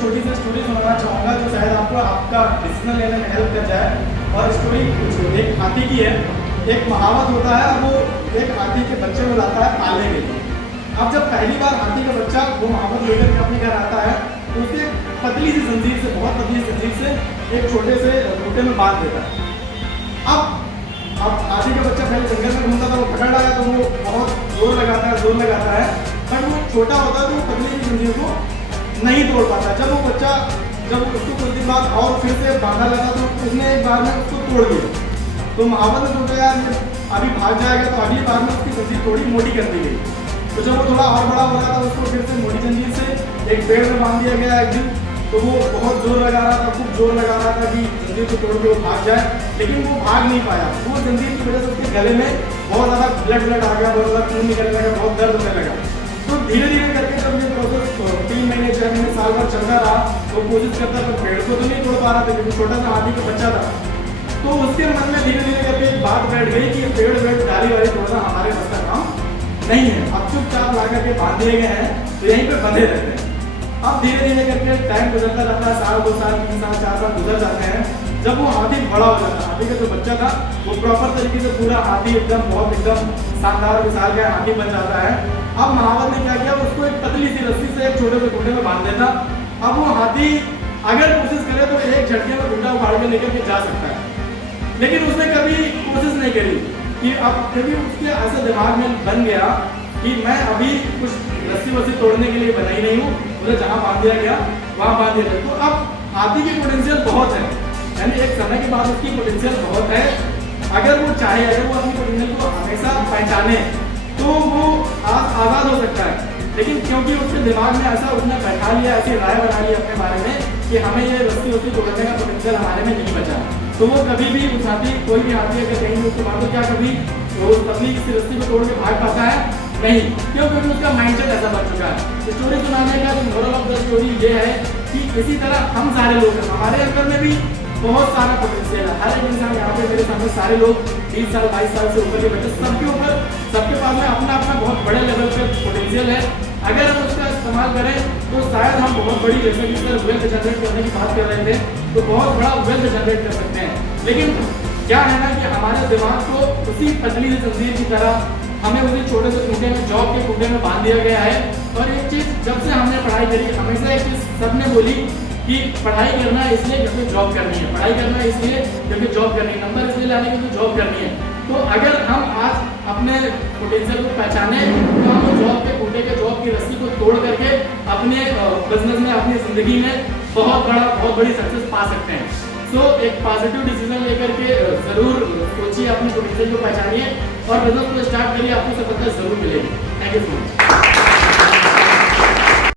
छोटी सी स्टोरी सुनाना चाहूँगा जो शायद आपको आपका डिसीजन लेने में हेल्प कर जाए। और स्टोरी एक हाथी की है। एक महावत होता है, वो एक हाथी के बच्चे को लाता है पालने के लिए। अब जब पहली बार हाथी का बच्चा वो महावत लेकर के अपने घर आता है तो उसे पतली सी जंजीर से, बहुत पतली जंजीर से एक छोटे से बूटे में बांध देता है। अब हाथी का बच्चा पहले जंगल में घूमता था, वो पकड़ लाया तो वो बहुत जोर लगाता है, बट वो छोटा होता है तो वो पतली सी जंजीर को नहीं तोड़ पाता। जब उसको कुछ दिन बाद और फिर से बांधा लगा तो उसने एक बार में उसको तोड़ दिया। तो महावत ने सोचा यार ये अभी भाग जाएगा, तो अगली बार में उसकी जंजीर थोड़ी मोटी कर दी गई। तो जब वो थोड़ा और बड़ा हो रहा था उसको फिर से मोटी जंजीर से एक पेड़ में बांध दिया गया एक दिन। तो वो बहुत जोर लगा रहा था, खूब जोर लगा रहा था कि जंजीर को तोड़ के वो भाग जाए, लेकिन वो भाग नहीं पाया। वो जंजीर की वजह से उसके गले में बहुत ज़्यादा ब्लड आ गया, बहुत ज़्यादा खून निकलने लगा, बहुत दर्द होने लगा। तो धीरे धीरे करके जब ये प्रोसेस 3 महीने 6 महीने साल भर चलता रहा तो कोशिश करता था, पेड़ को तो नहीं तोड़ पा रहा था क्योंकि छोटा सा हाथी का बच्चा था। तो उसके मन में धीरे धीरे करके एक बात बैठ गई कि पेड़ डाली वाली तोड़ना हमारे बस का काम नहीं है। अब चुपचाप ला करके बांध दिए गए हैं तो यहीं पे बंधे रहते हैं। अब धीरे धीरे करके टाइम गुजरता रहता है, साल 2 साल 3 साल 4 साल गुजर जाते हैं। जब वो हाथी बड़ा हो जाता है, हाथी का जो बच्चा था वो प्रॉपर तरीके से पूरा हाथी एकदम शानदार विशाल का हाथी बन जाता है। अब महावत ने क्या किया, उसको एक पतली सी रस्सी से एक छोटे से खूंटे में बांध देता। अब वो हाथी अगर कोशिश करे तो एक झटके में खूंटा उखाड़ के लेकर के जा सकता है, लेकिन उसने कभी कोशिश नहीं करी कि अब कभी उसके ऐसा दिमाग में बन गया कि मैं अभी कुछ रस्सी तोड़ने के लिए बना ही नहीं हूँ, मुझे जहाँ बांध दिया गया वहाँ बांध दिया गया। तो अब हाथी की पोटेंशियल बहुत है, यानी एक समय के बाद उसकी पोटेंशियल बहुत है। अगर वो चाहे, अगर वो अपनी पोटेंशियल को हमेशा पहचाने तो वो आज़ाद हो सकता है। लेकिन क्योंकि उसके दिमाग में ऐसा उसने बैठा लिया, ऐसी राय बना ली अपने बारे में कि हमें ये रस्सी तोड़ने का पोटेंशियल हमारे में नहीं बचा, तो वो कभी भी उस हाथी, कोई भी हाथी अगर कहीं उसको मार दो क्या कभी वो पतली किसी रस्सी को तोड़ के भाग पाता है? नहीं। क्यों? क्योंकि उसका माइंडसेट ऐसा बन चुका है। स्टोरी सुनाने का जो मोरल ऑफ द स्टोरी ये है कि इसी तरह हम सारे लोग हैं, हमारे अंदर में भी बहुत सारा पोटेंशियल है। हर एक इंसान यहाँ पे मेरे सामने सारे लोग 20 साल 22 साल से ऊपर के बच्चे, सबके पास में अपना बहुत बड़े लेवल पे पोटेंशियल है। अगर हम उसका इस्तेमाल करें तो शायद हम बहुत बड़ी, जैसे कि सर वेल्थ जनरेट करने की बात कर रहे थे, तो बहुत बड़ा वेल्थ जनरेट कर सकते हैं। लेकिन क्या है ना कि हमारे दिमाग को उसी पतली सी जंजीर की तरह हमें उसी छोटे से खूंटे में, जॉब के खूंटे में बांध दिया गया है। और एक चीज़ जब से हमने पढ़ाई करी, हमेशा एक चीज़ सबने बोली कि पढ़ाई करना है इसलिए क्योंकि जॉब करनी है, पढ़ाई करना है इसलिए क्योंकि जॉब करनी है, नंबर इसलिए लाने क्योंकि जॉब करनी है। तो अगर हम आज अपने पोटेंशियल को पहचाने तो हम जॉब के खूंटे के, जॉब की रस्सी को तोड़ करके अपने बिजनेस में, अपनी ज़िंदगी में बहुत बड़ी सक्सेस पा सकते हैं। सो एक पॉजिटिव डिसीजन लेकर के ज़रूर सोचिए, अपने पोटेंशियल को पहचानिए और बिजनेस को स्टार्ट करिए, आपको सफलता ज़रूर मिलेगी। Thank you so much.